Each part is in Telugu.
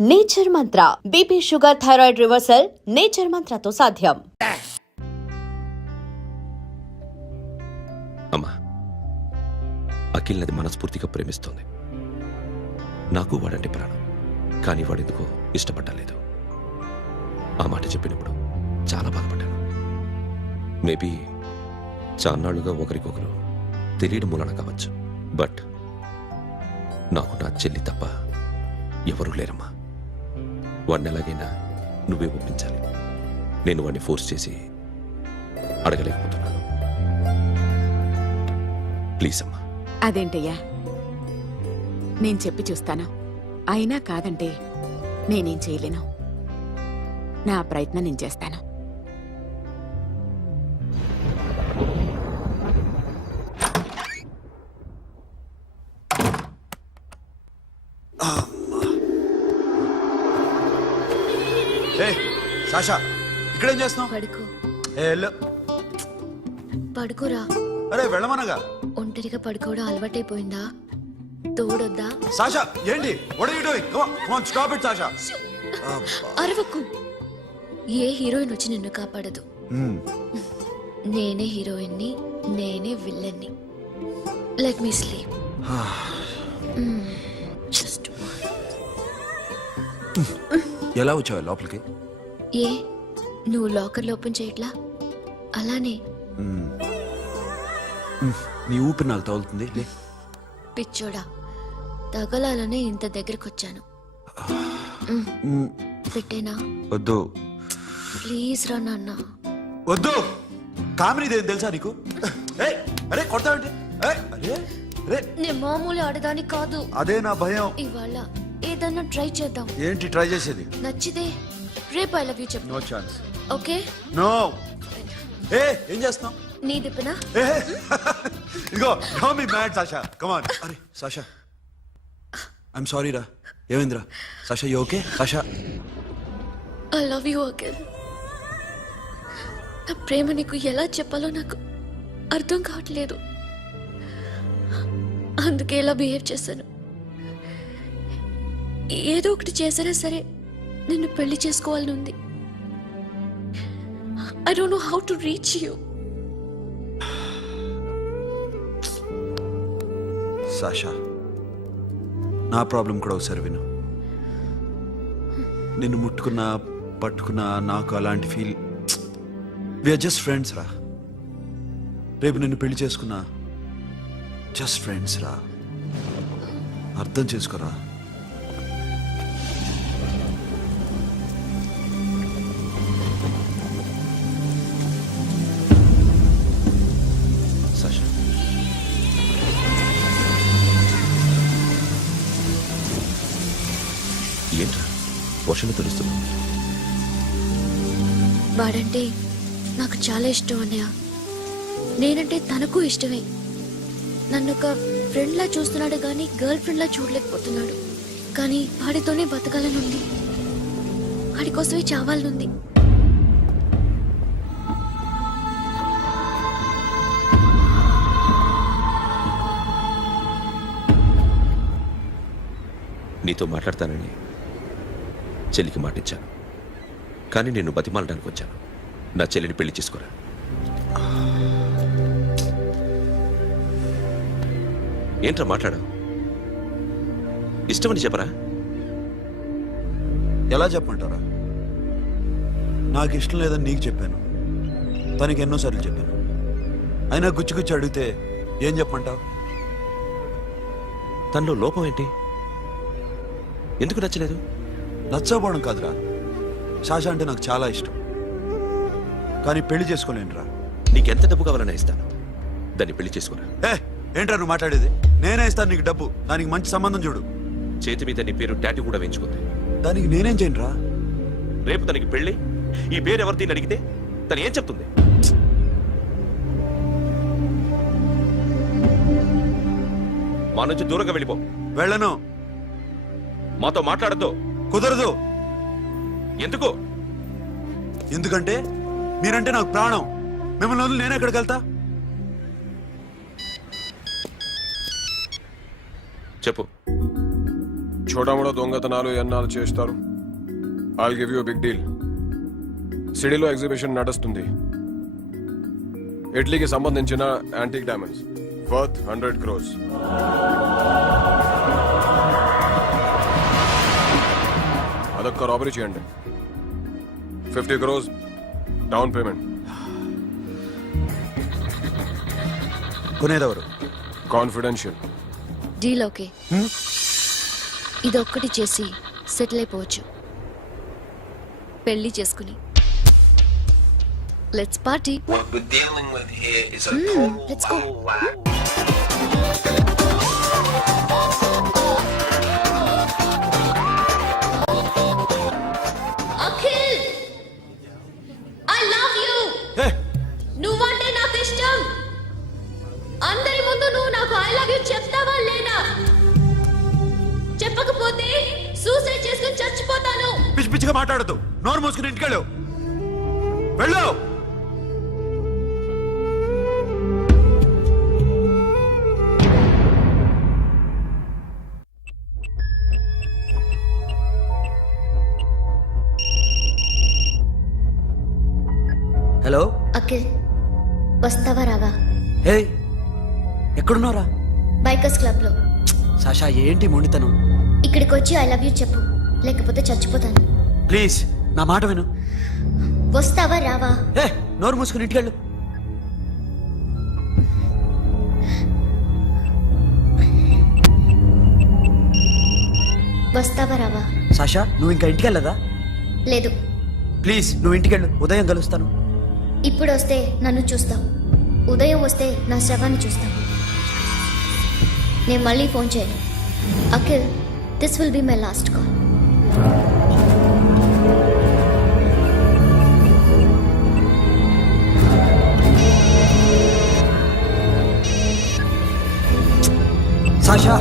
Nature mantra BP sugar thyroid reversal nature మంత్రతో సాధ్యం. అమ్మా, అఖిల్ నది మనస్ఫూర్తిగా ప్రేమిస్తోంది. నాకు వాడంటే ప్రాణం, కానీ వాడెందుకో ఇష్టపడలేదు. ఆ మాట చెప్పినప్పుడు చాలా బాధపడ్డాను. మేబీ చాన్నాళ్లుగా ఒకరికొకరు తెలియడం మూలన కావచ్చు. బట్ నాకు నా చెల్లి తప్ప ఎవరూ లేరమ్మా. వాడిని ఎలాగైనా నువ్వే ఒప్పించాలి. నేను వాడిని ఫోర్స్ చేసి అడగలేకపోతున్నాను. ప్లీజ్ అమ్మా. అదేంటయ్యా, నేను చెప్పి చూస్తాను. అయినా కాదంటే నేనేం చేయలేను. నా ప్రయత్నం నేను చేస్తాను. సాషా, ఇక్కడేం చేస్తున్నావు? పడుకో. పడుకోరా. అరే వెళ్ళమనగా. ఒంటరిగా పడుకోవడం అలవాటైపోయిందా? తోడొద్దా? సాషా ఏంటి? What are you doing? Come on, stop it Sasha. అరవకు. ఏ హీరోయిన్ వచ్చి నిన్ను కాపాడదు. నేనే హీరోయిన్ని, నేనే విల్లన్ని. Let me sleep. జస్ట్ ఎలా వచ్చావు లోపలికి? ఏ నువ్వు లాకర్లో ఓపెన్ చేయట్లా? అలానే. నీ ఊపిరి నాకు తగులుతుంది. పిచ్చోడా, తగలాలనే ఇంత దగ్గరకొచ్చాను. పెట్టేనా? వద్దు ప్లీజ్ రా నాన్న. వద్దు. కామినీదేం తెలుసా నీకు? అరే కొడతావంటే? అరే నేను మామూలు ఆడదాని కాదు. అదే నా భయం. ఇవాళ ఏదన్నా ట్రై చేద్దాం. ఏంటి ట్రై చేసేది? నచ్చితే రేపు ఐ లవ్ యూ చెప్పు. No chance. ఓకే? నో. ఏం చేస్తున్నావు? నీ దిప్పనా? ఇదిగో, don't be mad Sasha. Come on. అరే సాషా, ఐఎమ్ సారీ రా. ఏమైందిరా? Sasha you okay? Sasha, I love you again. నా ప్రేమ నీకు ఎలా చెప్పాలో నాకు అర్థం కావట్లేదు. అందుకే ఇలా బిహేవ్ చేశాను. ఏదో ఒకటి చేసినా సరే నిన్ను పెళ్లి చేసుకోవాలని ఉంది. I don't know how to reach you. Sasha, నా ప్రాబ్లం కూడా ఒకసారి విను. నిన్ను ముట్టుకున్నా పట్టుకున్నా నాకు అలాంటి ఫీల్. వీఆర్ జస్ట్ ఫ్రెండ్స్ రా. రేపు నిన్ను పెళ్లి చేసుకున్నా జస్ట్ ఫ్రెండ్స్ రా. అర్థం చేసుకోరా. సాషా, ఏంట్రా వర్షంలో తెలుస్తున్నావు? వాడంటే నాకు చాలా ఇష్టం అన్నయ్య. నేనంటే తనకు ఇష్టమే. నన్ను ఒక ఫ్రెండ్లా చూస్తున్నాడు కానీ గర్ల్ ఫ్రెండ్లా చూడలేకపోతున్నాడు. కానీ వాడితోనే బతకాలనుంది, వాడి కోసమే చావాలనుంది. నీతో మాట్లాడతానని చెల్లికి మాటిచ్చాను, కానీ నేను బతిమాలడానికి వచ్చాను. నా చెల్లిని పెళ్లి చేసుకోరా. ఏంట్రా మాట్లాడావు? ఇష్టమని చెప్పరా? ఎలా చెప్పమంటారా? నాకు ఇష్టం లేదని నీకు చెప్పాను, తనకి ఎన్నోసార్లు చెప్పాను. అయినా గుచ్చి అడిగితే ఏం చెప్పమంటావు? తనలో లోపం ఏంటి? ఎందుకు నచ్చలేదు? నచ్చకపోవడం కాదురా, సాషా అంటే నాకు చాలా ఇష్టం, కానీ పెళ్లి చేసుకోలేనురా. నీకెంత డబ్బు కావాలన్నా ఇస్తాను, దాన్ని పెళ్లి చేసుకోరా. ఏంట్రా నువ్వు మాట్లాడేది? నేనే ఇస్తాను నీకు డబ్బు, దానికి మంచి సంబంధం చూడు. చేతి మీద నీ పేరు టాటూ కూడా వేయించుకుంది. దానికి నేనేం చేయనురా? రేపు తనకి పెళ్లి, ఈ పేరు ఎవరిది అడిగితే తను ఏం చెప్తుంది? మా నుంచి దూరంగా వెళ్ళిపో. వెళ్ళను. మాతో మాట్లాడద్దు. కుదరదు. ఎందుకు? ఎందుకంటే మీరంటే నాకు ప్రాణం. మిమ్మల్ని వదిలి నేను ఎక్కడికి వెళ్తా? చెప్పు. చోటామోటా దొంగతనాలు ఎన్నాళ్ళు చేస్తారు? I'll give you big deal. సిటీలో ఎగ్జిబిషన్ నడుస్తుంది. ఇటలీకి సంబంధించిన యాంటిక్ డైమండ్స్ వర్త్ 100 crores. అదొక్క రాబరీ చేయండి. 50 crores డౌన్ పేమెంట్. కొనేదెవరు? కాన్ఫిడెన్షియల్. Deal okay. ఇదొక్కటి చేసి సెటిల్ అయిపోవచ్చు. పెళ్లి చేసుకుని let's party. What we're dealing with here is a total let's go. whack. Akhil, I love you. నువ్వంటే నాకు ఇష్టం. అందరి ముందు నువ్వు నాకు ఐ లవ్ యు చెప్తావా లేదా? చెప్పకపోతే సూసైడ్ చేసుకుని చచ్చిపోతాను. పిచ్చి పిచ్చిగా మాట్లాడద్దు. నోరు మూసుకుని ఇంటికెళ్ళు. వెళ్ళు. హలో అఖిల్, వస్తావా రావా? హే, ఎక్కడున్నారా? బైకర్స్ క్లబ్ లో. సాషా, ఏంటి మొండితనం? ఇక్కడికి వచ్చి ఐ లవ్ యూ చెప్పు, లేకపోతే చచ్చిపోతాను. ప్లీజ్ నా మాట విను. వస్తావా రావా? హే, నోరు మూసుకుని ఇంటికెళ్ళు. వస్తావా రావా? సాషా, నువ్వు ఇంకా ఇంటికెళ్ళదా? లేదు. ప్లీజ్ నువ్వు ఇంటికెళ్ళు. ఉదయం కలుస్తాను. ఇప్పుడు వస్తే నన్ను చూస్తావు, ఉదయం వస్తే నా శవాన్ని చూస్తావు. నేను మళ్ళీ ఫోన్ చేయను. Akhil, this will be my last call. Sasha,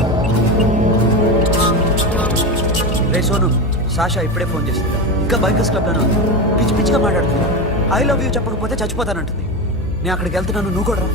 ray Sonu, Sasha ఇప్పుడే ఫోన్ చేసింది. ఇంకా బైకర్స్ క్లబ్లోనే ఉంది. పిచ్చి పిచ్చిగా మాట్లాడుతుంది. ఐ లవ్ యూ చెప్పకపోతే చచ్చిపోతానంటుంది. నేను అక్కడికి వెళ్తున్నాను, నువ్వు కూడా రా.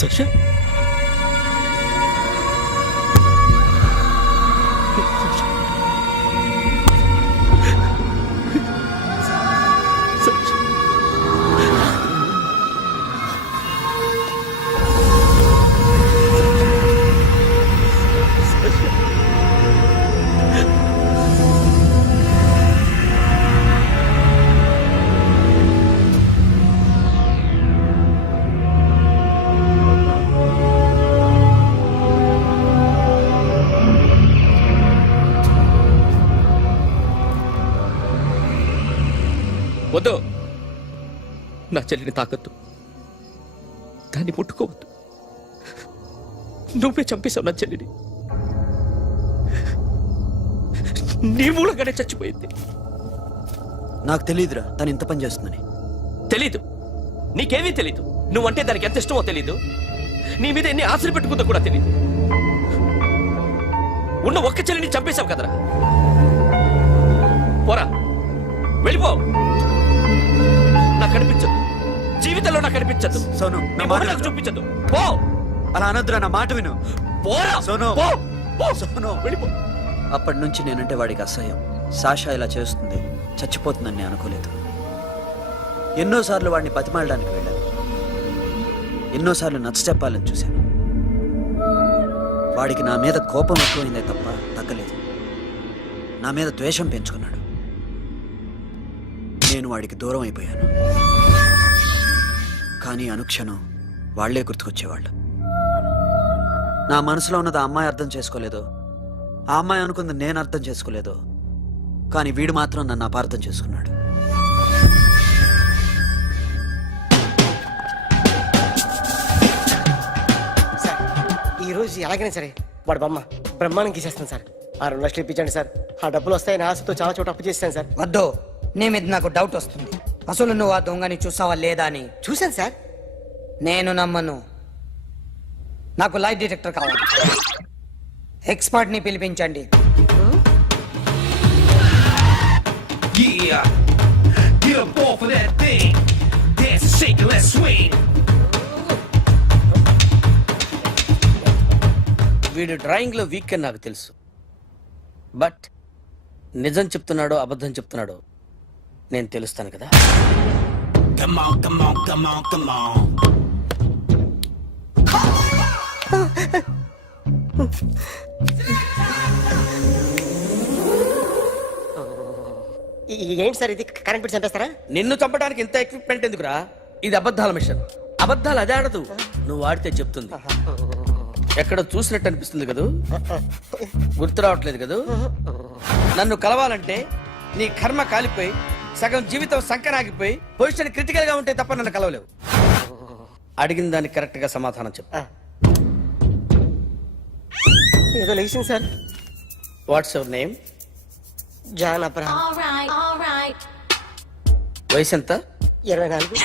సాక్షా, వద్దు. నా చెల్లిని తాకద్దు, దాన్ని ముట్టుకోవద్దు. నువ్వే చంపేశావు నా చెల్లిని. నీ మూలంగానే చచ్చిపోయింది. నాకు తెలియదురా తను ఇంత పని చేస్తుందని. తెలీదు, నీకేమీ తెలీదు. నువ్వంటే దానికి ఎంత ఇష్టమో తెలీదు. నీ మీద ఎన్ని ఆశలు పెట్టుకుందో కూడా తెలీదు. ఉన్న ఒక్క చెల్లిని చంపేశావు కదరా. పోరా, వెళ్ళిపో. నాకు కనిపించదు, జీవితంలో నాకు కనిపించదు. సోను, నా నీ మాట మొహం నాకు చూపించదు. పో. అలా అనొద్దురా, నా మాట విను. పోరా సోను. పో. పో. సోను, వెళ్ళిపో. అప్పటి నుంచి నేనంటే వాడికి అసహ్యం. సాషా ఇలా చేస్తుంది, చచ్చిపోతుందని నేను అనుకోలేదు. ఎన్నోసార్లు వాడిని బతిమాలడానికి వెళ్ళాను, ఎన్నోసార్లు నచ్చ చెప్పాలని చూశాను. వాడికి నా మీద కోపం ఎక్కువైందే తప్ప తగ్గలేదు. నా మీద ద్వేషం పెంచుకున్నాడు. నేను వాడికి దూరం అయిపోయాను. కానీ అనుక్షణం వాళ్లే గుర్తుకొచ్చేవాళ్ళు. నా మనసులో ఉన్నది ఆ అమ్మాయి అర్థం చేసుకోలేదు, ఆ అమ్మాయి అనుకుంది నేను అర్థం చేసుకోలేదు. కానీ వీడు మాత్రం నన్ను అపార్థం చేసుకున్నాడు. సార్ ఈరోజు ఎలాగైనా సరే వాడు బొమ్మ బ్రహ్మాండం గీసేస్తాను సార్. ఆ 2 లక్షలు ఇప్పించండి సార్. ఆ డబ్బులు వస్తాయని ఆశతో చాలా చోట అప్పు చేస్తాను సార్. వద్దు, నీ మీద నాకు డౌట్ వస్తుంది. అసలు నువ్వు ఆ దొంగని చూసావా లేదా అని. చూశాను సార్. నేను నమ్మను. నాకు లైట్ డిటెక్టర్ కావాలి. ఎక్స్పర్ట్ ని పిలిపించండి. Yeah, get up off of that thing. Dance and shake and let's swing. వీడు డ్రాయింగ్లో వీక్ అని నాకు తెలుసు. బట్ నిజం చెప్తున్నాడో అబద్ధం చెప్తున్నాడో నేను తెలుస్తాను కదా. Come on, come on, come on, come on. ఏంటి సార్ ఇది? కరెంట్ బిల్ చంపేస్తారా? నిన్ను చంపడానికి ఇంత ఎక్విప్మెంట్ ఎందుకురా? ఇది అబద్ధాల మిషన్. అబద్ధాలు అదే ఆడదు, నువ్వు ఆడితే చెప్తుంది. ఎక్కడ చూసినట్టు అనిపిస్తుంది కదూ, గుర్తు రావట్లేదు కదూ. నన్ను కలవాలంటే నీ కర్మ కాలిపోయి సగం జీవితం సంకరాగిపోయి పొజిషన్ క్రిటికల్ గా ఉంటే తప్ప నన్ను కలవలేవు. అడిగిన దానికి కరెక్ట్ గా సమాధానం చెప్పు. ఏదో లేచింది sir. What's your name? John Abraham. వయసు ఎంత? 24.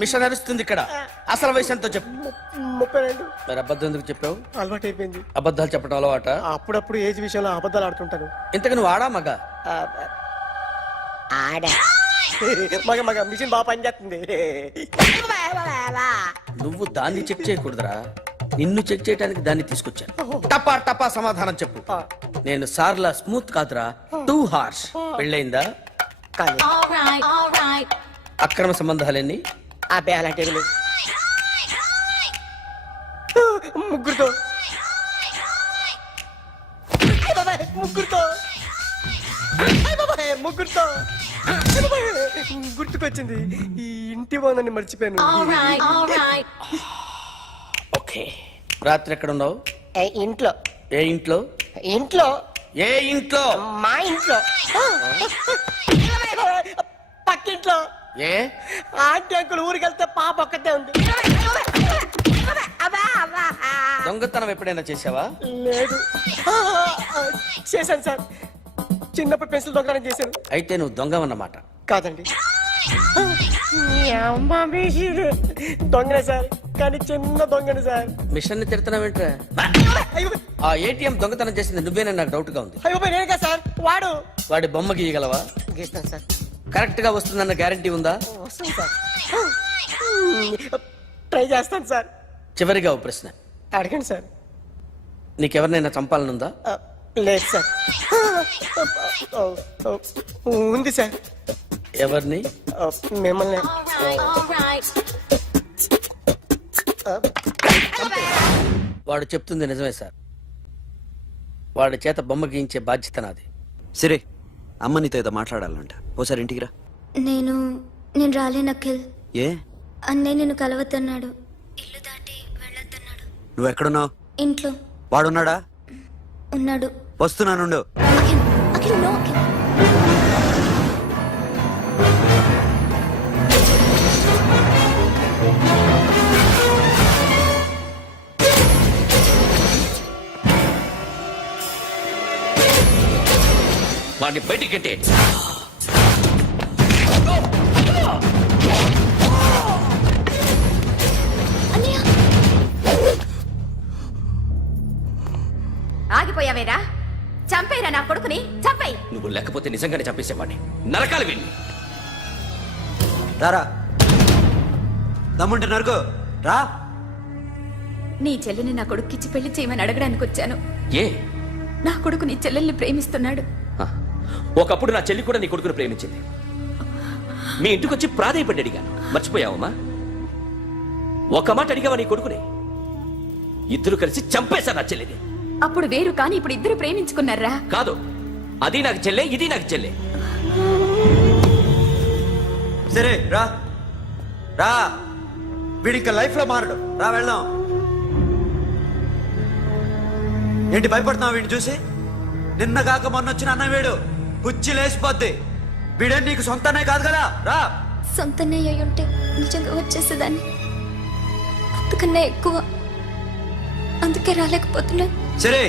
మిషన్ నడుస్తుంది ఇక్కడ. అసలు వయసు ఎంతో చెప్పు. 32. మరి అబద్ధం ఎందుకు చెప్పావు? అలవాటు అయిపోయింది. అబద్ధాలు చెప్పడం అలవాట? అప్పుడప్పుడు ఏజ్ విషయంలో అబద్ధాలు ఆడుతుంటాను. ఇంతకు నువ్వు ఆడా మగ? ఆడా. మగ మగ మిషన్ బాగా పనిచేస్తుంది. నువ్వు దాన్ని చెక్ చేయకూడదురా, నిన్ను చెక్ చేయడానికి దాన్ని తీసుకొచ్చాను. టపా టపా సమాధానం చెప్పు. నేను సార్లా స్మూత్ కాదురా, టూ హార్ష్. పెళ్ళయిందా? కానీ అక్రమ సంబంధాలన్నీ? అబ్బే అలాంటి ఏమీ లేవు. ముగ్గురుతో ముగ్గురుతో ముగ్గురుతో గుర్తుకొచ్చింది. ఈ ఇంటి బాగుందని మర్చిపోయాను. ఓకే. రాత్రి ఎక్కడ ఉన్నావు? ఇంట్లో. ఏ ఇంట్లో? ఇంట్లో. ఏ ఇంట్లో? మా ఇంట్లో. పక్కింట్లో. ఏ ఆంటీ అంకుల్ ఊరికి వెళ్తే పాప ఒక్కతే ఉంది. దొంగతనం ఎప్పుడైనా చేసావా? లేదు. చేశాను సార్. చిన్నప్పుడు పెన్సిల్ దొంగతనం చేశాను. అయితే నువ్వు దొంగవన్నమాట. కాదండి, దొంగనే సార్, కానీ చిన్న దొంగనే సార్. మిషన్ ని తిడుతున్నావేంట్రా? ఆ ఏటీఎం దొంగతనం చేసింది నువ్వేనని నాకు డౌట్ గా ఉంది. అయ్యో నేను కదా సార్. వాడి బొమ్మ గీయగలవా? గీస్తాను సార్. కరెక్ట్ గా వస్తుందన్న గ్యారంటీ ఉందా? వస్తాను సార్. ట్రై చేస్తాను సార్. చివరిగా ఓ ప్రశ్న అడగండి సార్. నీకెవరినైనా చంపాలనుందా? లేదు సార్. ఉంది సార్. ఎవరిని? మిమ్మల్ని. వాడు చెప్తుంది నిజమే సార్. వాడి చేత బొమ్మ గీయించే బాధ్యత నాది. సరే, అమ్మ నీతో ఏదో మాట్లాడాలంట. ఓసారి ఇంటికి రా. నేను రాలేను అఖిల్. ఏ? అన్నయ్య నిన్ను కలవద్దన్నాడు. ఇల్లు దాటి వెళ్ళొద్దన్నాడు. నువ్వు ఎక్కడున్నావు? ఇంట్లో వాడున్నాడా? ఉన్నాడు. వస్తున్నానుండు. అఖిల్, అఖిల్, నో అఖిల్. వాడిని బయటికి గట్టే. ఆగిపోయావేరా? చంపేరా నా కొడుకుని, చంపేయ్. నువ్వు లేకపోతే నిజంగానే చంపేసేవాడిని. నరకాలి వీడిని. రారా, దమ్ముంటే నరుకు రా. నీ చెల్లిని నా కొడుక్కిచ్చి పెళ్లి చేయమని అడగడానికి వచ్చాను. ఏ? నా కొడుకు నీ చెల్లెల్ని ప్రేమిస్తున్నాడు. ఆ, ఒకప్పుడు నా చెల్లి కూడా నీ కొడుకును ప్రేమించింది. మీ ఇంటికి వచ్చి ప్రాధాయపడి అడిగాను. మర్చిపోయావమ్మా? ఒక మాట అడిగావా నీ కొడుకుని? ఇద్దరు కలిసి చంపేశా నా చెల్లిని. అప్పుడు వేరు, కానీ ఇప్పుడు ఇద్దరు ప్రేమించుకున్నారా? కాదు, అది నాకు చెల్లె, ఇది నాకు చెల్లె. సరే రా రా, వీడి ఇంకా లైఫ్ లో మారడు. రా వెళ్దాం. ఏంటి భయపడుతున్నావు వీడిని చూసి? నిన్న కాక మొన్న వచ్చిన అన్న వీడు పుచ్చి లేచిపోద్ది. వీడే నీకు సొంతనే కాదు కదా. రా. సొంతనే అయి ఉంటే నిజంగా వచ్చేసేదాన్ని. అంతకన్నా ఎక్కువ. అందుకే రాలేకపోతున్నాను. సరే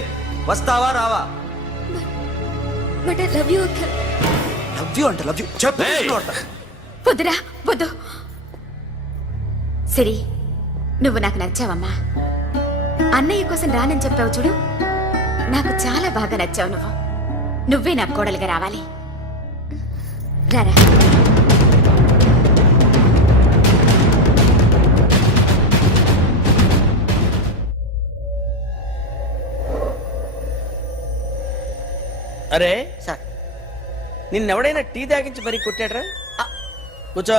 వస్తావా రావా? But I love you Akhil. Love you అంటే లవ్ యూ చెప్పు. వద్దురా వద్దు. సిరి, నువ్వు నాకు నచ్చావమ్మా. అన్నయ్య కోసం రానని చెప్పావు చూడు, నాకు చాలా బాగా నచ్చావు నువ్వు. నువ్వే నాకు కోడలుగా రావాలి. రారా. అరే సార్ నిన్నెవడైనా టీ తాగించి మరీ కొట్టాడ్రా? కూర్చో.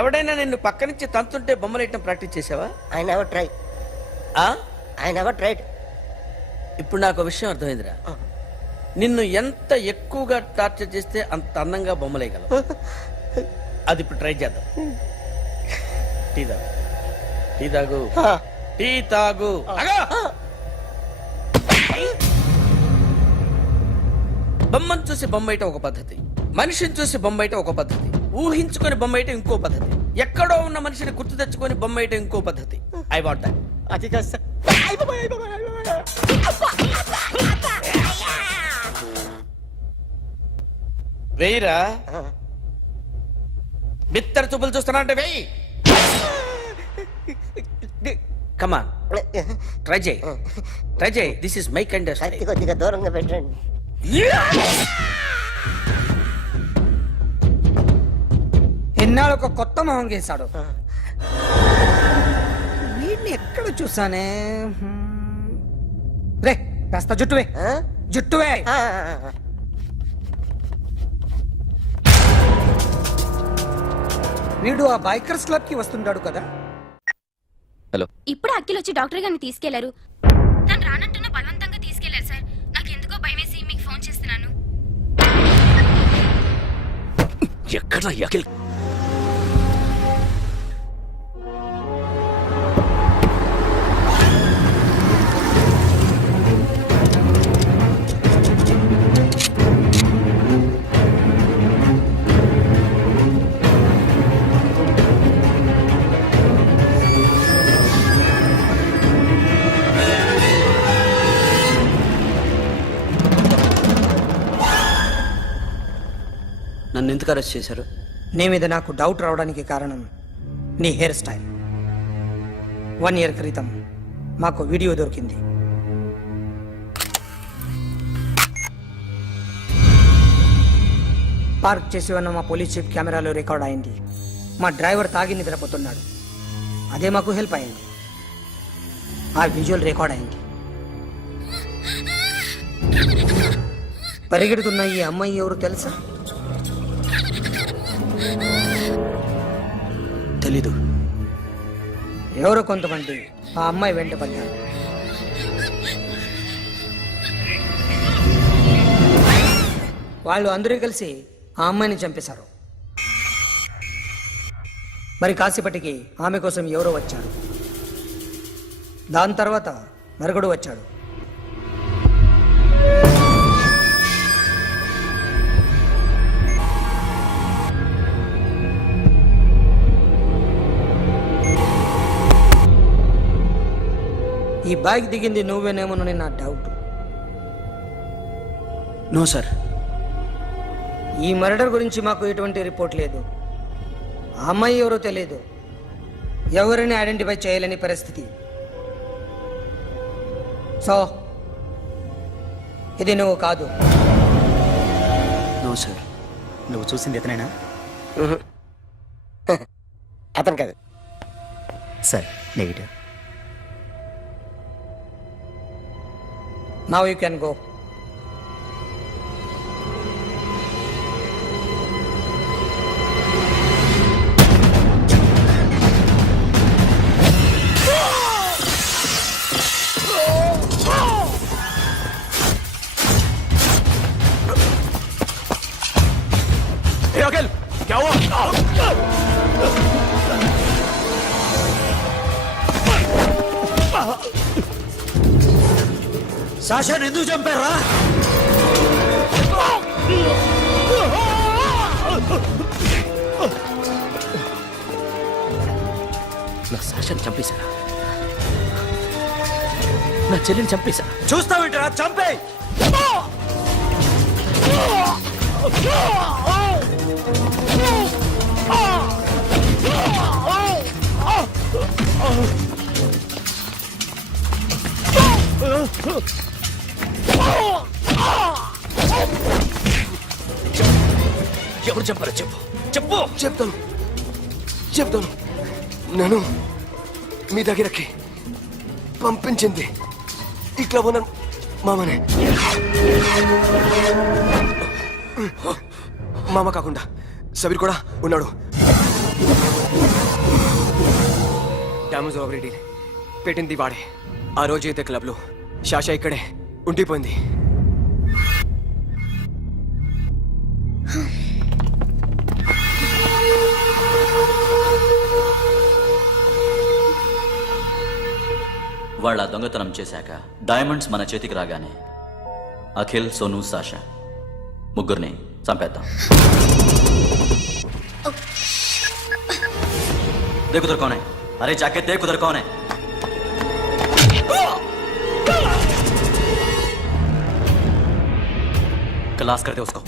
ఎవడైనా నిన్ను పక్క నుంచి తంతుంటే బొమ్మలేయటం ప్రాక్టీస్ చేసావా? I never try. ఆ? I never tried. ఇప్పుడు నాకు విషయం అర్థమైందిరా. నిన్ను ఎంత ఎక్కువగా టార్చర్ చేస్తే అంత అందంగా బొమ్మలేయగలవు. అది ఇప్పుడు ట్రై చేద్దాం. టీ తాగు, టీ తాగు, టీ తాగు. ఆగు! బొమ్మను చూసి బొమ్మేయటం ఒక పద్ధతి, మనిషిని చూసి బొమ్మేయటం ఒక పద్ధతి, ఊహించుకొని బొమ్మేయటం ఇంకో పద్ధతి, ఎక్కడో ఉన్న మనిషిని గుర్తు తెచ్చుకొని బొమ్మేయటం ఇంకో పద్ధతి. I want that. అది కాదు సార్. వేయిరా. బిత్తర చూపులు చూస్తున్నా అంటే వేయి. కమాన్, ట్రై చేయి, ట్రై చేయి. This is my kind of కత్తి కొద్దిగా దూరంగా పెట్టండి. ఎన్నాళ్ళు ఒక కొత్త మొహం గీశాడు. వీడిని ఎక్కడ చూసానే? రే కాస్త జుట్టువే, జుట్టువే. వీడు ఆ బైకర్స్ క్లబ్ కి వస్తుంటాడు కదా. ఇప్పుడు అఖిల్ వచ్చి డాక్టర్ గారిని తీసుకెళ్లారు. తను రానంటున్న బలవంతంగా తీసుకెళ్లారు సార్. నాకు ఎందుకో భయమేసి మీకు ఫోన్ చేస్తున్నాను. ఎక్కడ అఖిల్? నన్ను ఎందుకు అరెస్ట్ చేశారు? నీ మీద నాకు డౌట్ రావడానికి కారణం నీ హెయిర్ స్టైల్. 1 year క్రితం మాకు వీడియో దొరికింది. పార్క్ చేసి ఉన్న మా పోలీస్ జీప్ కెమెరాలో రికార్డ్ అయింది. మా డ్రైవర్ తాగి నిద్రపోతున్నాడు. అదే మాకు హెల్ప్ అయింది. ఆ విజువల్ రికార్డ్ అయింది. పరిగెడుతున్న ఈ అమ్మాయి ఎవరు తెలుసా? తెలీదు. ఎవరో కొంతమంది ఆ అమ్మాయి వెంట పడ్డారు. వాళ్ళు అందరూ కలిసి ఆ అమ్మాయిని చంపేశారు. మరి కాసేపటికి ఆమె కోసం ఎవరో వచ్చారు. దాని తర్వాత మరొకడు వచ్చాడు. ఈ బైక్ దిగింది నువ్వేనేమోనని నా డౌట్. No sir. ఈ మర్డర్ గురించి మాకు ఎటువంటి రిపోర్ట్ లేదు. ఆ అమ్మాయి ఎవరో తెలియదు. ఎవరిని ఐడెంటిఫై చేయలేని పరిస్థితి. సో ఇది నువ్వు కాదు. No sir. నువ్వు చూసింది ఇతనేనా? అతను కాదు sir. Negative. Now you can go. Hey, Akhil! సాషాని ఎందుకు చంపారా? నా సాషాన్ని చంపేశారా? నా చెల్లిని చంపేశారా? చూస్తావేంటరా? చంపే. ఎవరు చంపారో చెప్పు, చెప్పు. చెప్తాను నేను మీ దగ్గరకి పంపించింది ఇట్లా ఉన్న మామనే. మామ కాకుండా సబీర్ కూడా ఉన్నాడు. డ్యామేజ్ ఓవర్ డీల్ పెట్టింది వాడే. ఆ రోజు అయితే క్లబ్లో షాషా ఇక్కడే ఉండిపోయింది. వాళ్ళ దొంగతనం చేశాక డైమండ్స్ మన చేతికి రాగానే అఖిల్, సోను, సాషా ముగ్గురిని చంపేద్దాం. देख उधर कौन है? अरे जाके देख उधर कौन है? क्लास करते उसको.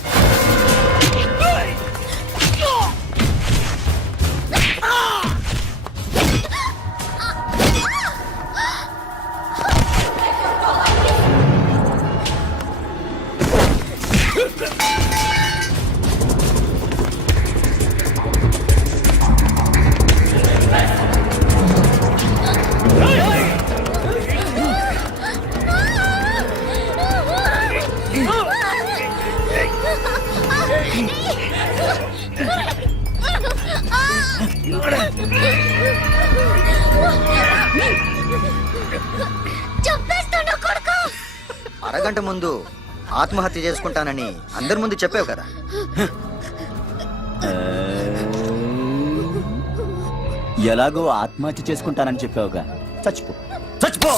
అరగంట ముందు ఆత్మహత్య చేసుకుంటానని అందరి ముందు చెప్పావు కదా. ఎలాగో ఆత్మహత్య చేసుకుంటానని చెప్పావుగా, చచ్చిపో చచ్చిపో.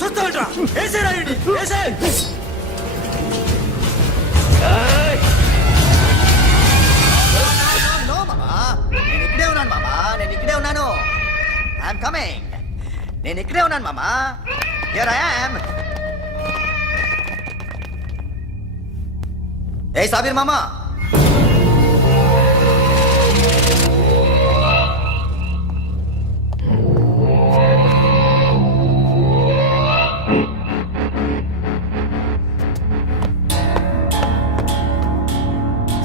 చూస్తావేంట్రా? వేసేరా వీడిని, వేసేయ్. నో మామా, నేను ఇక్కడే ఉన్నాను మామా, నేను ఇక్కడే ఉన్నాను. I'm coming. నేను ఇక్కడే ఉన్నాను మామా. Here I am. ఏ సాబీర్ మామా,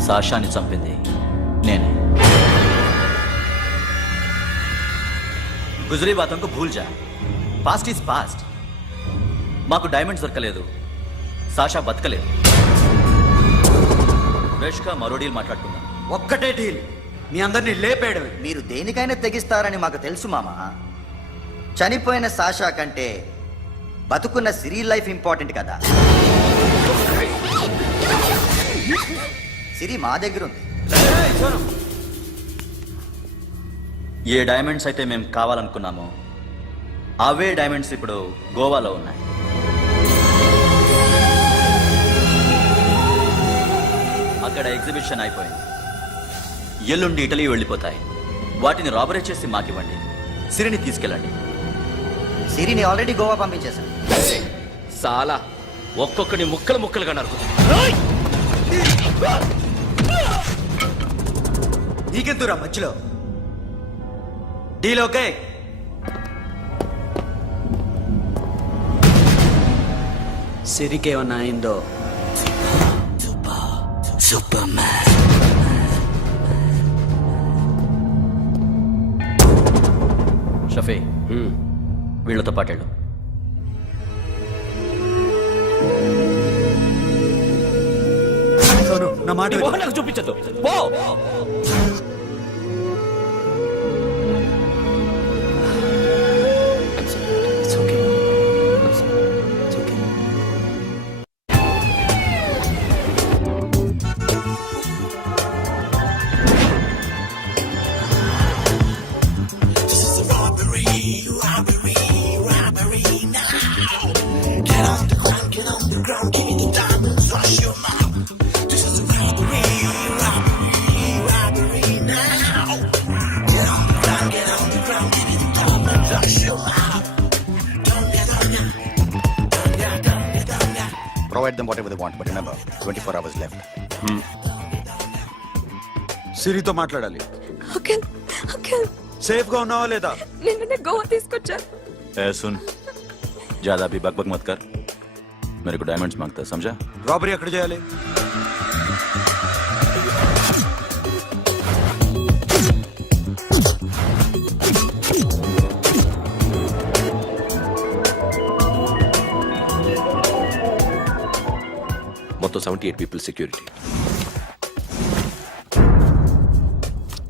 సాషాని చంపింది నేనే. గుజరీ బాతంకు భూల్ జా, పాస్ట్ ఈజ్ పాస్ట్. మాకు డైమండ్స్ దొరకలేదు, సాషా బతకలేదు. రేష్కా మరో డీల్ మాట్లాడుకుందాం. ఒక్కటే డీల్, మీ అందరినీ లేపేయడమే. మీరు దేనికైనా తెగిస్తారని మాకు తెలుసు మామా. చనిపోయిన సాషా కంటే బతుకున్న సిరి లైఫ్ ఇంపార్టెంట్ కదా. సిరి మా దగ్గర ఉంది. ఏ డైమండ్స్ అయితే మేము కావాలనుకున్నామో అవే డైమండ్స్ ఇప్పుడు గోవాలో ఉన్నాయి. అక్కడ ఎగ్జిబిషన్ అయిపోయింది. ఎల్లుండి ఇటలీ వెళ్ళిపోతాయి. వాటిని రాబరీ చేసి మాకివ్వండి. సిరిని తీసుకెళ్ళండి. సిరిని ఆల్రెడీ గోవా పంపించేశాను. సాలా ఒక్కొక్కని ముక్కలు ముక్కలుగా నరుకుతా. నీకెందురా మధ్యలో? Deal okay? సిరికేమన్నా అయిందో? షఫీ, వీళ్ళతో పాటేళ్ళు. సోను నా మాట నీ విను. మొహం నాకు చూపించద్దు పో. It's okay. It's okay. Provide them whatever they want, but remember, 24 hours left. సిరితో మాట్లాడాలి. అఖిల్ అఖిల్ సేఫ్ గా ఉన్నావా లేదా? నిన్న గోవా తీసుకొచ్చాను. ए सुन, ज्यादा भी बकबक मत कर. मेरे को डायमंड्स मांगता है, समझा? రాబరీ ఎక్కడ చేయాలి? మొత్తం 78 పీపుల్ సెక్యూరిటీ.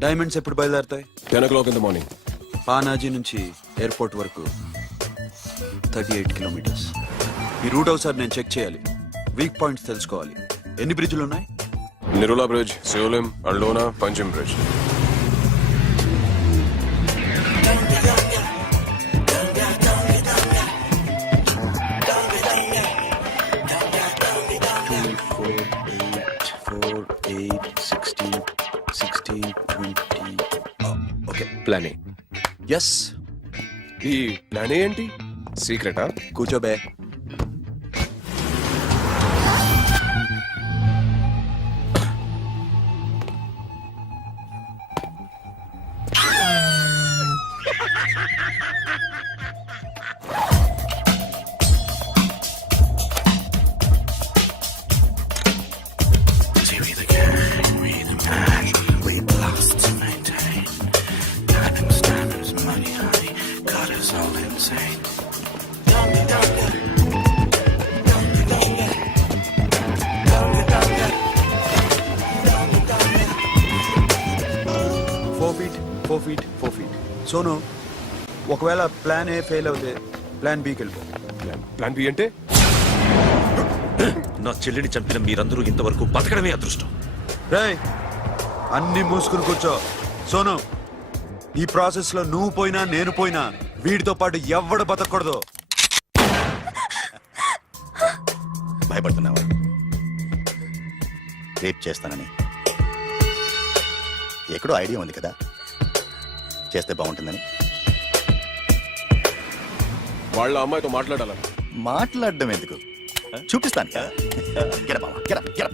డైమండ్స్ ఎప్పుడు బయలుదేరుతాయి? 10 o'clock in the morning. Panaji నుంచి ఎయిర్పోర్ట్ వరకు 38 కిలోమీటర్స్. ఈ రూట్ ఒకసారి నేను చెక్ చేయాలి. వీక్ పాయింట్స్ తెలుసుకోవాలి. ఎన్ని బ్రిడ్జ్లు ఉన్నాయి? Nirula Bridge, Seolim, Aldona, Panjim Bridge. Okay plan A. Yes ఈ ప్లాన్ ఏంటి? సీక్రెటా? కూర్చోబే. సోను, ఒకవేళ ప్లాన్ ఏ ఫెయిల్ అవుతే ప్లాన్ బికి వెళ్ళిపో. ప్లాన్ బి అంటే? నా చెల్లిని చంపిన మీరందరూ ఇంతవరకు బతకడమే అదృష్టం. రేయ్, అన్ని మూసుకుని కూర్చో. సోను, ఈ ప్రాసెస్ లో నువ్వు పోయినా నేను పోయినా వీడితో పాటు ఎవ్వడు బతకూడదు. భయపడుతున్నావా? రేప్ చేస్తానని ఎక్కడో ఐడియా ఉంది కదా, చేస్తే బాగుంటుందని. వాళ్ళ అమ్మాయితో మాట్లాడాలని. మాట్లాడడం ఎందుకు, చూపిస్తాను. గెర బావా, గెర, గెర.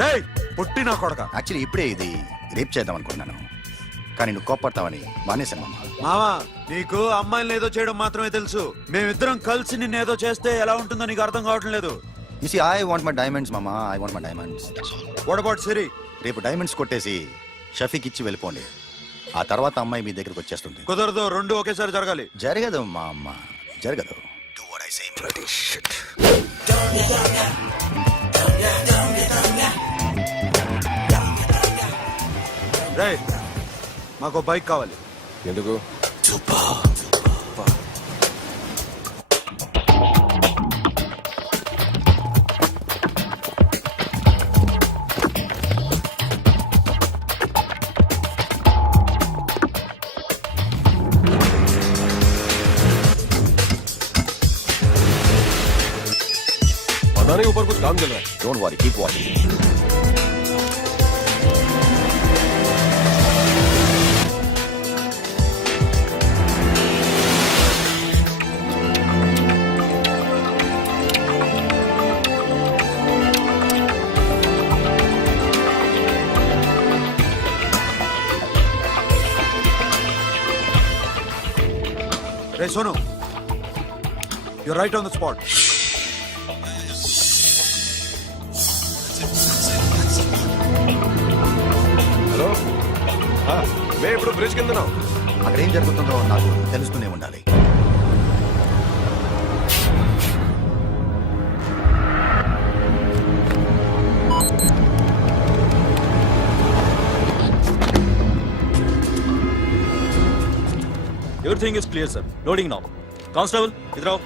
రేయ్, పుట్టి నా కొడక. యాక్చువల్లీ ఇప్పుడే ఇది రేప్ చేద్దాం అనుకున్నాను, కానీ నువ్వు కోప్పడతావని మానేశాను మామ. మావా, నీకు అమ్మాయిలను ఏదో చేయడం మాత్రమే తెలుసు. మేమిద్దరం కలిసి నిన్ను ఏదో చేస్తే ఎలా ఉంటుందో నీకు అర్థం కావటం లేదు. You see, I want my diamonds, mama. I want my diamonds. What about సిరి? రేపు డైమండ్స్ కొట్టేసి షఫీక్ ఇచ్చి వెళ్ళిపోండి. ఆ తర్వాత అమ్మాయి మీ దగ్గరకు వచ్చేస్తుంది. కుదరదు, రెండు ఒకేసారి జరగాలి. జరగదు మా అమ్మ, జరగదు. Do what I say, bloody shit. రేయ్, మాకు బైక్ కావాలి. ఎందుకు? पता नहीं ऊपर कुछ काम चल रहा है. Don't worry, keep watching. Hey, Sonu, you're right on the spot. Hello మేము ఇప్పుడు బ్రిడ్జ్ కింద అక్కడ ఏం జరుగుతుందో నాకు తెలుస్తూనే ఉండాలి. Everything is clear sir. Loading now. Constable ఇద్దరు.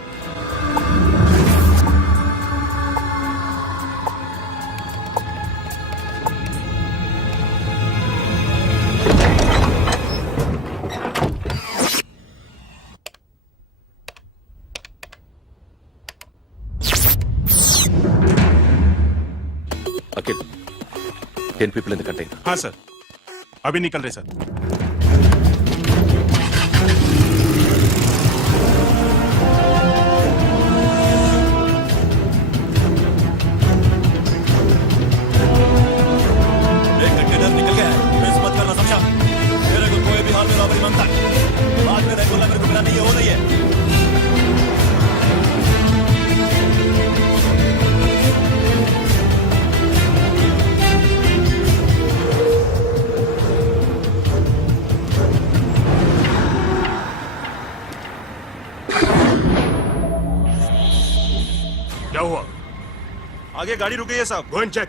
अखिल 10 people in the container. हाँ सर, अभी निकल रहे सर. एक कंटेनर निकल गया है. मिस मत करना, समझा? मेरे को कोई भी हाल में रॉबरी मांगता है. बाद में रेगुलर मेरे को मिला नहीं है, वो नहीं है. क्या हुआ? आगे गाड़ी रुक गई है साहब. Go and check.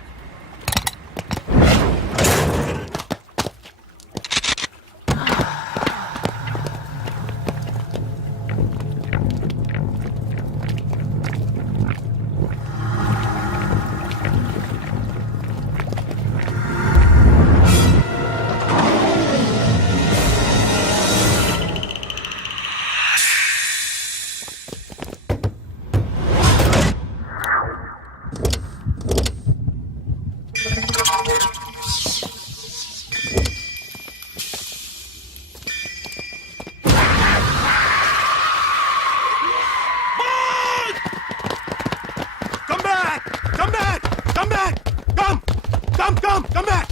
Come back!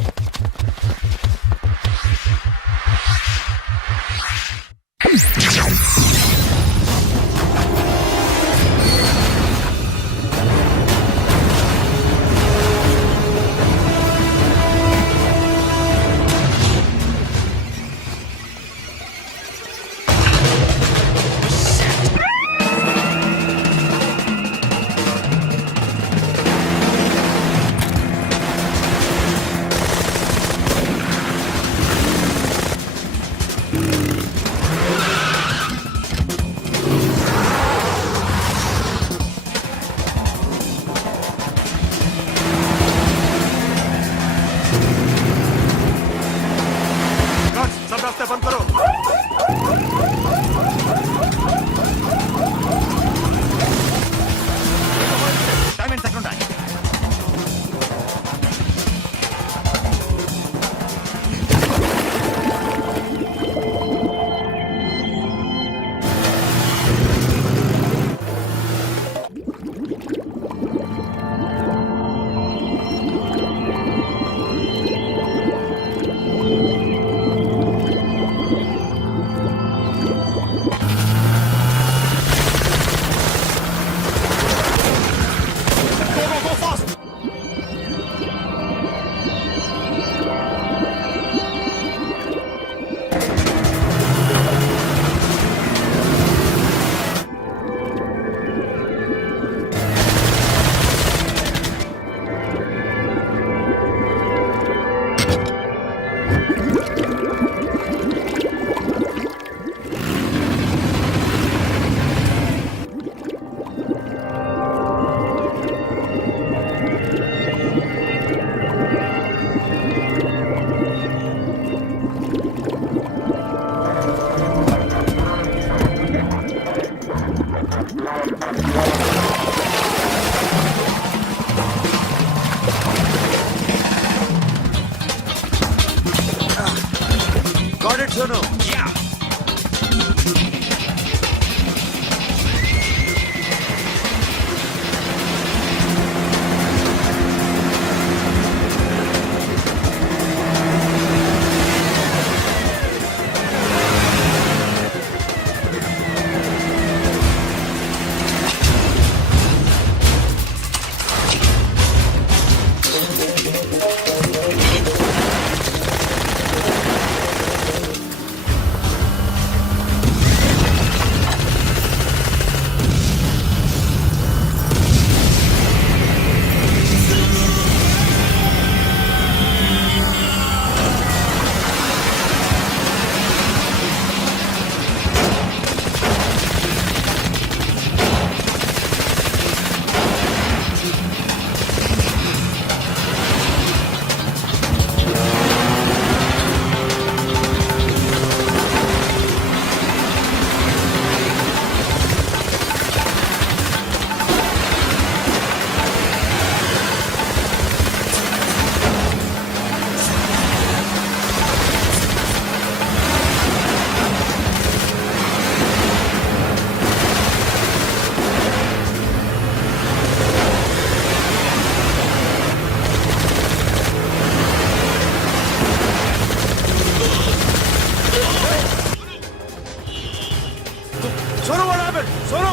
Sonu what happened? Sonu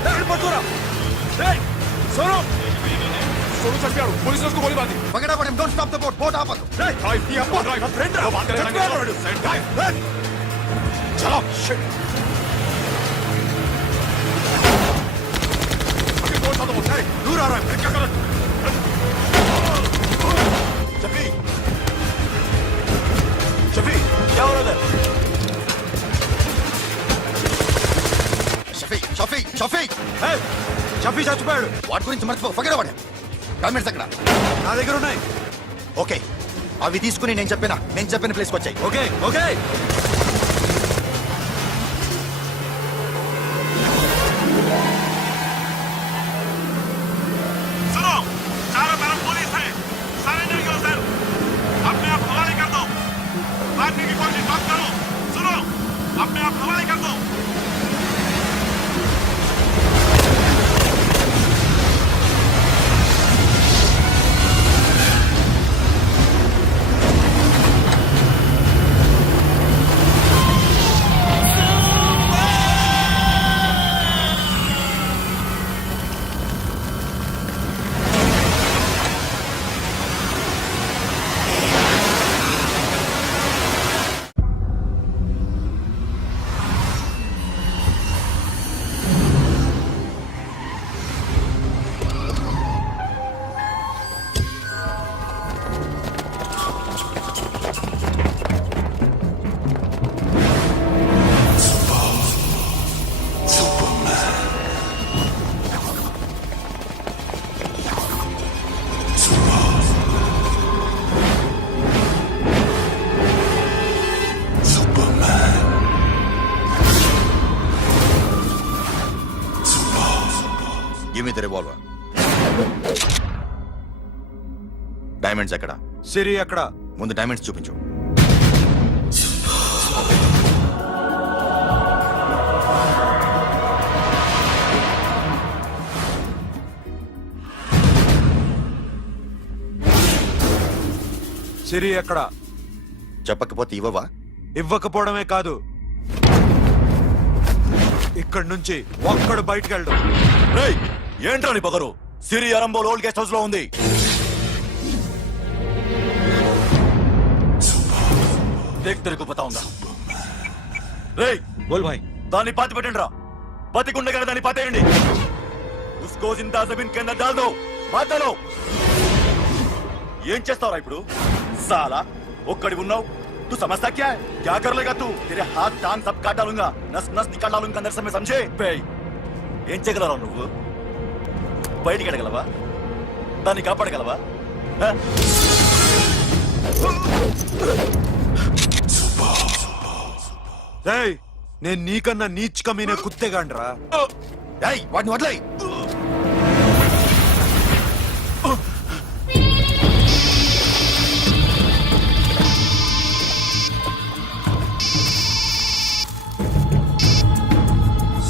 ఎక్కడ పట్టురా ఏయ్ सोनू सोनू చంపాడు పోలీసులకు గోలీ బాది పకడా పడం don't stop the boat boat ఆపదు డ్రైవ్ నీ అప్ప డ్రైవ్ నా ఫ్రెండ్ రా చలో షిట్ అకే బోట్ ఆదో బోట్ दूर आ रहा है क्या कर शफी शफी क्या हो रहा है షఫీ షఫీ షఫీ ఏయ్ షఫీ చచ్చిపోయాడు వాటి గురించి మర్చిపో పకడా పడం డాక్యుమెంట్స్ ఎక్కడ నా దగ్గర ఉన్నాయి ఓకే అవి తీసుకుని నేను చెప్పిన ప్లేస్కి వచ్చాయి ఓకే ఓకే सुनो चारों तरफ पुलिस है सरेंडर करो सर अपने आप हवाले कर दो भागने की कोशिश मत करो सुनो अपने आप हवाले कर दो give me the revolver diamonds ఎక్కడ సిరి అక్కడ ముందు డైమండ్స్ చూపించు సిరి అక్కడ చెప్పకపోతే ఇవ్వవా ఇవ్వకపోవడమే కాదు ఇక్కడి నుంచి ఒక్కడు బయటకు వెళ్ళడం రేయ్ ఏంట్రా నీ పొగరు సిరి అరంబోల్ ఓల్డ్ గెస్ట్ హౌస్ లో ఉంది देख तेरे को बताऊंगा రేయ్ బోల్ భాయ్ దాన్ని పాతి పెట్టండి రా బతికుండగానే దాన్ని పాతేయండి उसको जिंदा जमीन के अंदर डाल दो मार डालो ఏం చేస్తావురా ఇప్పుడు साला ఒక్కడి ఉన్నావు तू समझता क्या है क्या कर लेगा तू तेरे हाथ टांग सब काट डालूंगा नस नस निकाल डालूंगा अंदर से मैं समझे बे ఏం చేయగలరా నువ్వు బయటికి వెళ్ళగలవా దాన్ని కాపాడగలవా ఏయ్ నేను నీకన్నా నీచ్ కమీనే కుత్తేగాండ్రా ఏయ్ వాటిని వదిలేయ్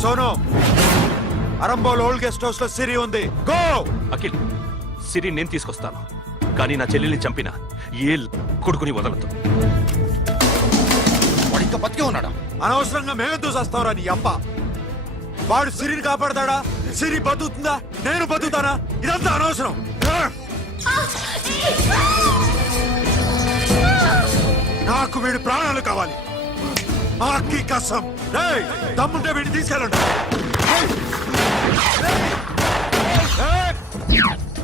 Sonu Arambol old guest house లో సిరి ఉంది గో అఖిల్ సిరి నేను తీసుకొస్తాను కానీ నా చెల్లెల్ని చంపిన ఏ కొడుకుని వదలదు వాడు ఇంకా బతికే ఉన్నాడా అనవసరంగా మేమెందుకు చేస్తావురా నీ అప్ప వాడు సిరిని కాపాడతాడా సిరి బతుకుతుందా నేను బతుకుతానా ఇదంతా అనవసరం నాకు వీడి ప్రాణాలు కావాలి ఆకి కసం రేయ్ దమ్ముంటే వీడిని తీసుకెళ్ళండి ఏయ్,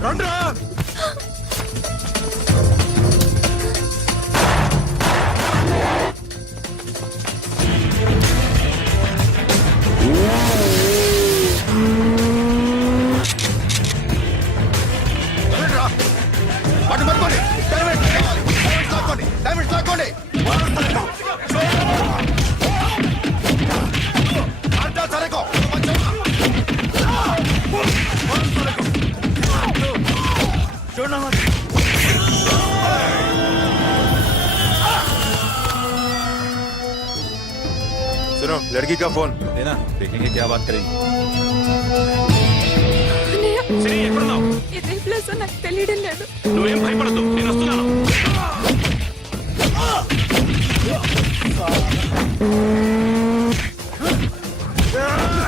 రండ్రా వాటిని పట్టుకోండి డైమండ్స్ లాక్కోండి అంతా సరేకో सुनो लड़की का फोन देना देखेंगे क्या बात करेंगे సిరి ఎక్కడున్నావు ఇదే ప్లేస్ నాకు తెలియడం లేదు నువ్వేం భయపడద్దు నేను వస్తున్నాను Ah!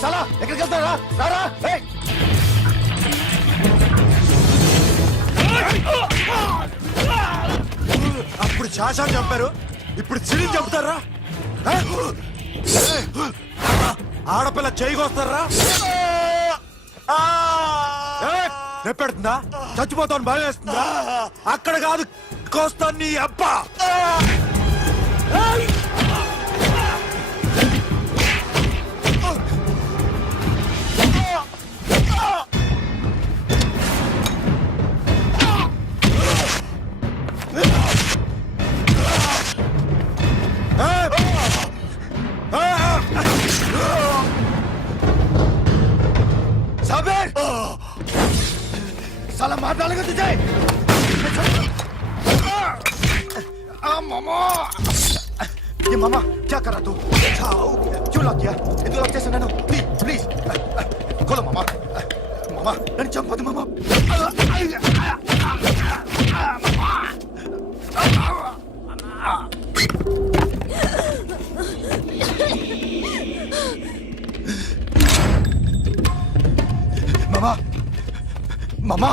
సాలా ఎక్కడికి వెళ్తారా రారా ఏయ్! అప్పుడు చాచా చంపారు ఇప్పుడు చిరి చంపుతారా ఆడపిల్ల చేయకొస్తారా నెప్పెడుతుందా చచ్చిపోతాను భయం వేస్తుందా అక్కడ కాదు కోస్తాను నీ అబ్బా साबिर साला मार डालेगा तुझे मामा ये मामा क्या कर रहा तू क्यों लॉक किया ये तो लॉक कैसे नैनो प्लीज प्लीज खोलो मामा मामा नन्नु चंपదు मामा మామా మామా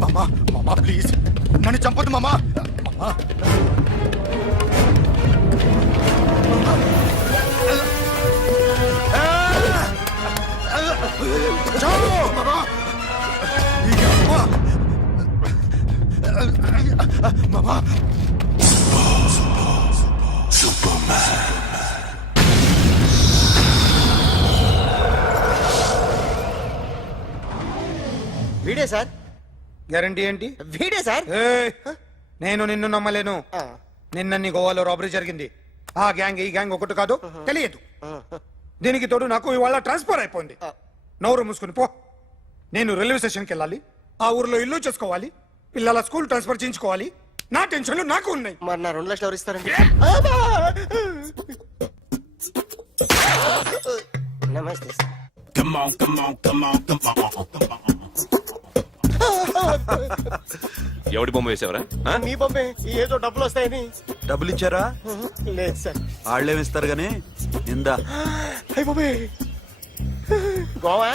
మామా మామా ప్లీజ్ నన్ను చంపొద్దు మామా మామా మామా వీడే సార్ గ్యారంటీ ఏంటి? వీడే సార్ నేను నిన్ను నమ్మలేను. నిన్న గోవాలో రాబరీ జరిగింది. ఆ గ్యాంగ్ ఈ గ్యాంగ్ ఒకటి కాదు తెలియదు. దీనికి తోడు నాకు ఇవాళ ట్రాన్స్ఫర్ అయిపోయింది. నోరు మూసుకుని పో. నేను రైల్వే స్టేషన్కి వెళ్ళాలి, ఆ ఊర్లో ఇల్లు చేసుకోవాలి, పిల్లల స్కూల్ ట్రాన్స్ఫర్ చేయించుకోవాలి. నా టెన్షన్లు నాకు ఉన్నాయి. మరి నా 2 లక్షలు ఎవరు ఇస్తారండి? నమస్తే sir. Come on, come on, come on, come on, come on. ఎవడి బొమ్మ వేసావరా మీ బొమ్మే ఏదో డబ్బులు వస్తాయని. డబ్బులు ఇచ్చారా? లేదు సార్. వాళ్ళేమిస్తారు గానీ ఇందా అయ్య బాబే గోవా